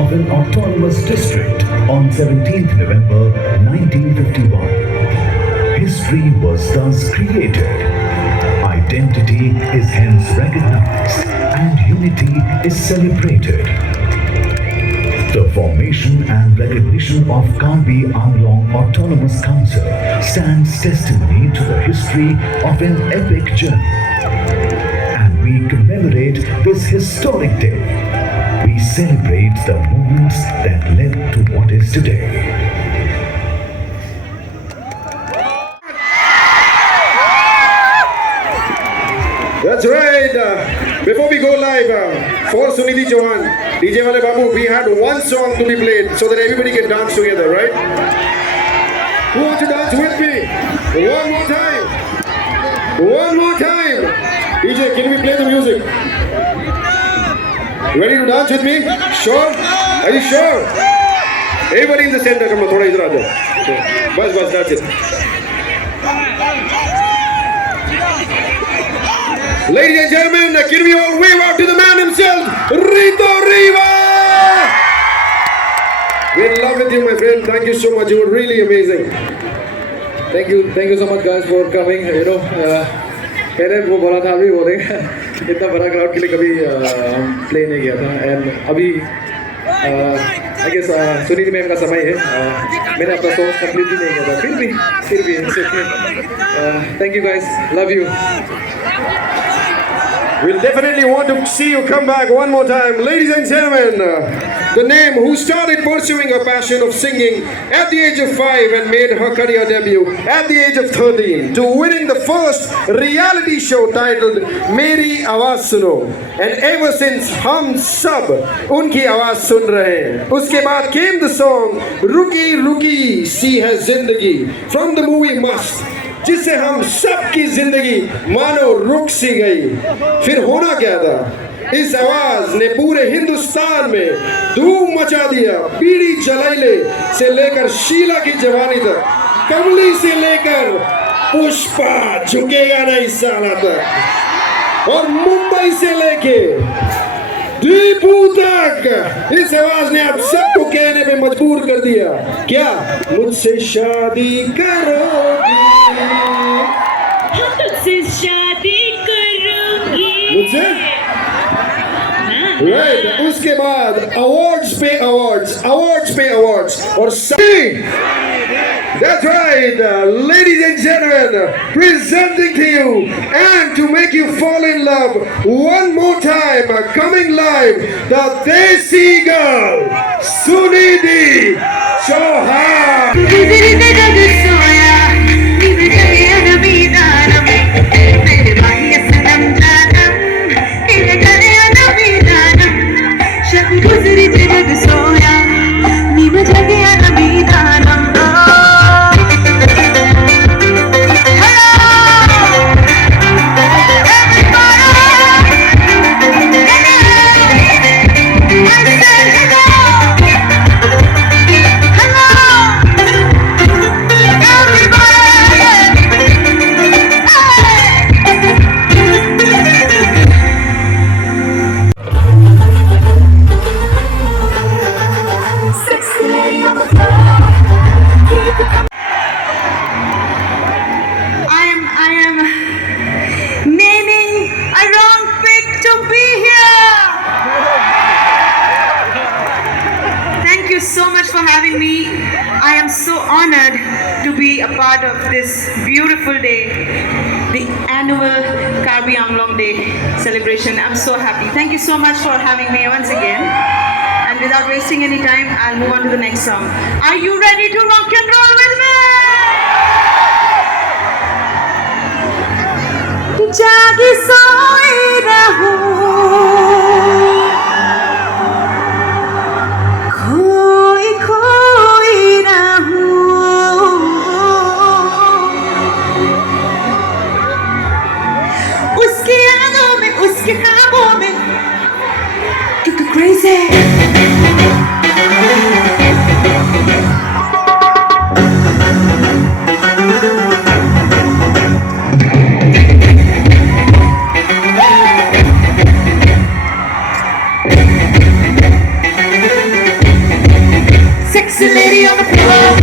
of an autonomous district on 17th November 1951. History was thus created. Identity is hence recognized and unity is celebrated. The formation and recognition of Karbi Anglong Autonomous Council stands testimony to the history of an epic journey. And we commemorate this historic day. We celebrate the moments that led to what is today. That's right. Before we go live, for Sunidhi Chauhan, DJ Wale Babu, we had one song to be played so that everybody can dance together, right? Who wants to dance with me? One more time. One more time. DJ, can we play the music? Ready to dance with me? Sure? Are you sure? Everybody in the center, come on, thoda idhar aa jao. Bas, that's it. Ladies and gentlemen, can we all wave out to the man himself, Rito Riva! We're in love with you, my friend. Thank you so much. You were really amazing. Thank you so much, guys, for coming. You know, पहले वो बोला था अभी वो देख इतना बड़ा crowd के लिए कभी प्ले नहीं किया था एंड अभी आई गेस सुनीति मैम का समय है मैंने अपना सॉन्ग कंप्लीट भी नहीं किया था फिर भी thank you guys love you We'll definitely want to see you come back one more time. Ladies and gentlemen, the name who started pursuing her passion of singing at the age of 5 and made her career debut at the age of 13 to winning the first reality show titled Meri Awaaz Suno. And ever since hum sab unki awaaz sun rahe hain. Uske baad came the song Ruki Ruki Si Hai Zindagi from the movie Mast, जिससे हम सब की जिंदगी मानो रुक सी गई. फिर होना क्या था? इस आवाज ने पूरे हिंदुस्तान में धूम मचा दिया. बीड़ी जलाइले से लेकर शीला की जवानी तक, कमली से लेकर पुष्पा झुकेगा नहीं साला तक, और मुंबई से लेके दीपू तक इस आवाज ने आप सबको कहने पे मजबूर कर दिया. क्या मुझसे शादी करोगी? तुझसे शादी करूंगी मुझसे? राइट. उसके बाद अवार्ड्स पे अवार्ड्स और सभी. That's right, ladies and gentlemen, presenting to you and to make you fall in love one more time, coming live, the Desi girl, Sunidhi Chauhan. I am so honored to be a part of this beautiful day, the annual Karbi Anglong Day celebration. I'm so happy. Thank you so much for having me once again. And without wasting any time, I'll move on to the next song. Are you ready to rock and roll with me? जागी सोई रहूं crazy. Sexy lady on the floor.